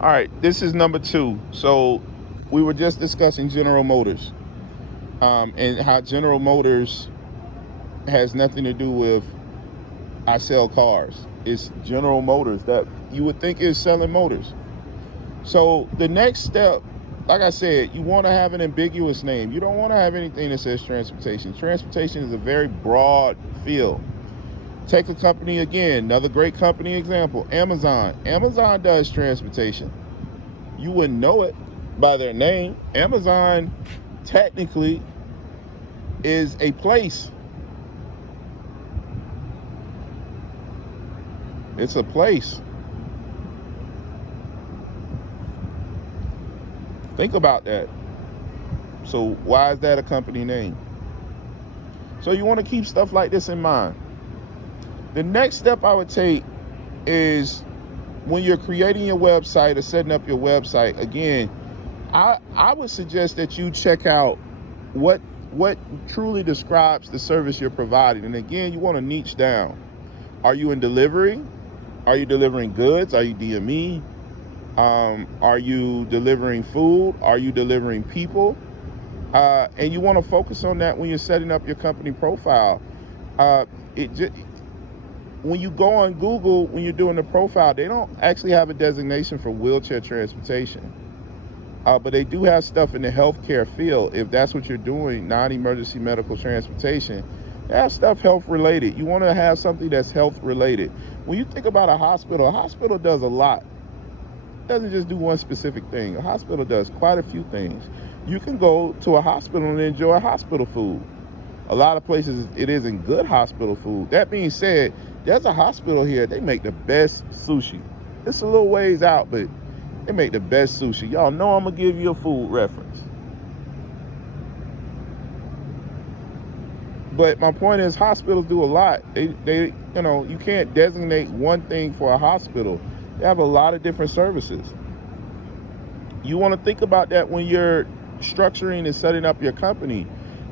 All right, this is number 2. So we were just discussing General Motors, and how General Motors has nothing to do with I sell cars. It's General Motors that you would think is selling motors. So the next step, like I said, you want to have an ambiguous name. You don't want to have anything that says transportation. Transportation is a very broad field. Take a company again, another great company example, Amazon. Amazon does transportation. You wouldn't know it by their name. Amazon technically is a place. It's a place. Think about that. So why is that a company name? So you want to keep stuff like this in mind. The next step I would take is when you're creating your website or setting up your website, again, I would suggest that you check out what truly describes the service you're providing. And again, you want to niche down. Are you in delivery? Are you delivering goods? Are you DME? Are you delivering food? Are you delivering people? And you want to focus on that when you're setting up your company profile. When you go on Google, when you're doing the profile, they don't actually have a designation for wheelchair transportation. But they do have stuff in the healthcare field. If that's what you're doing, non-emergency medical transportation, they have stuff health related. You want to have something that's health related. When you think about a hospital does a lot. It doesn't just do one specific thing. A hospital does quite a few things. You can go to a hospital and enjoy hospital food. A lot of places it isn't good hospital food. That being said, there's a hospital here. They make the best sushi. It's a little ways out, but they make the best sushi. Y'all know I'm gonna give you a food reference. But my point is, hospitals do a lot. They you can't designate one thing for a hospital. They have a lot of different services. You want to think about that when you're structuring and setting up your company.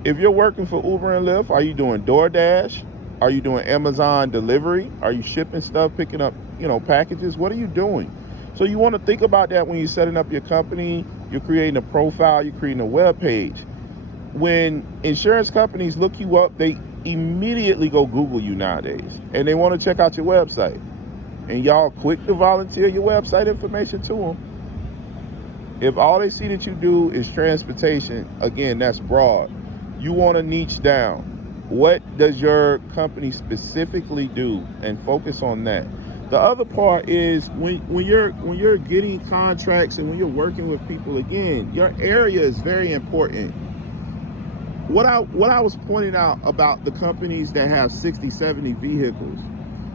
If you're working for Uber and Lyft, are you doing DoorDash? Are you doing Amazon delivery? Are you shipping stuff, picking up, packages? What are you doing? So you want to think about that when you're setting up your company, you're creating a profile, you're creating a web page. When insurance companies look you up, they immediately go Google you nowadays, and they want to check out your website. And y'all quick to volunteer your website information to them. If all they see that you do is transportation, again, that's broad. You want to niche down. What does your company specifically do, and focus on that. The other part is when you're getting contracts and when you're working with people, again, your area is very important. What I was pointing out about the companies that have 60, 70 vehicles,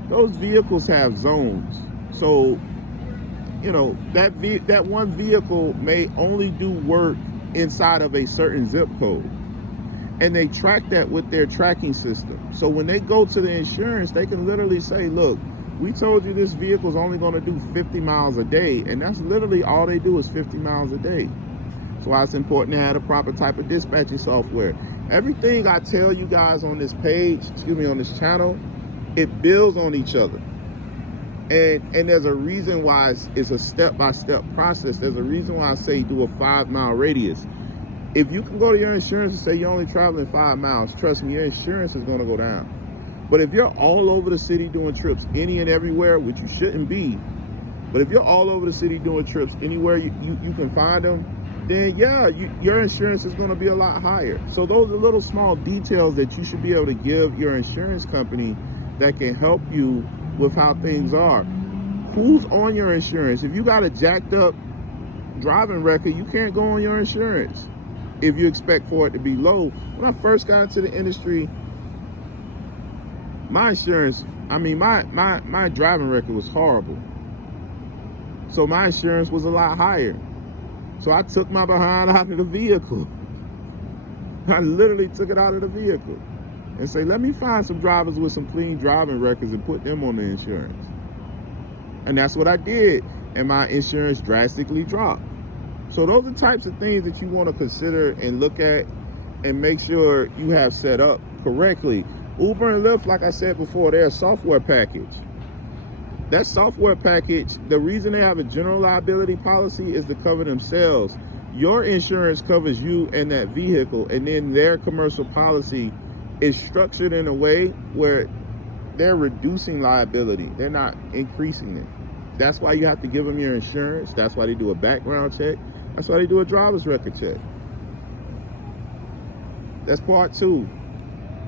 those vehicles have zones. So, that one vehicle may only do work inside of a certain zip code. And they track that with their tracking system. So when they go to the insurance, they can literally say, look, we told you this vehicle is only going to do 50 miles a day. And that's literally all they do is 50 miles a day. So why it's important to have the proper type of dispatching software. Everything I tell you guys on this page, on this channel, it builds on each other. And there's a reason why it's a step-by-step process. There's a reason why I say do a 5-mile radius. If you can go to your insurance and say you're only traveling 5 miles, trust me, your insurance is going to go down. But if you're all over the city doing trips any and everywhere, which you shouldn't be, but if you're all over the city doing trips anywhere you can find them, then yeah, your insurance is going to be a lot higher. So those are little small details that you should be able to give your insurance company that can help you with how things are. Who's on your insurance? If you got a jacked up driving record, you can't go on your insurance if you expect for it to be low. When I first got into the industry, my insurance, my driving record was horrible. So my insurance was a lot higher. So I took my behind out of the vehicle. I literally took it out of the vehicle and say, let me find some drivers with some clean driving records and put them on the insurance. And that's what I did. And my insurance drastically dropped. So those are types of things that you want to consider and look at and make sure you have set up correctly. Uber and Lyft, like I said before, they're a software package. That software package, the reason they have a general liability policy is to cover themselves. Your insurance covers you and that vehicle, and then their commercial policy is structured in a way where they're reducing liability. They're not increasing it. That's why you have to give them your insurance. That's why they do a background check. That's why they do a driver's record check. That's part 2.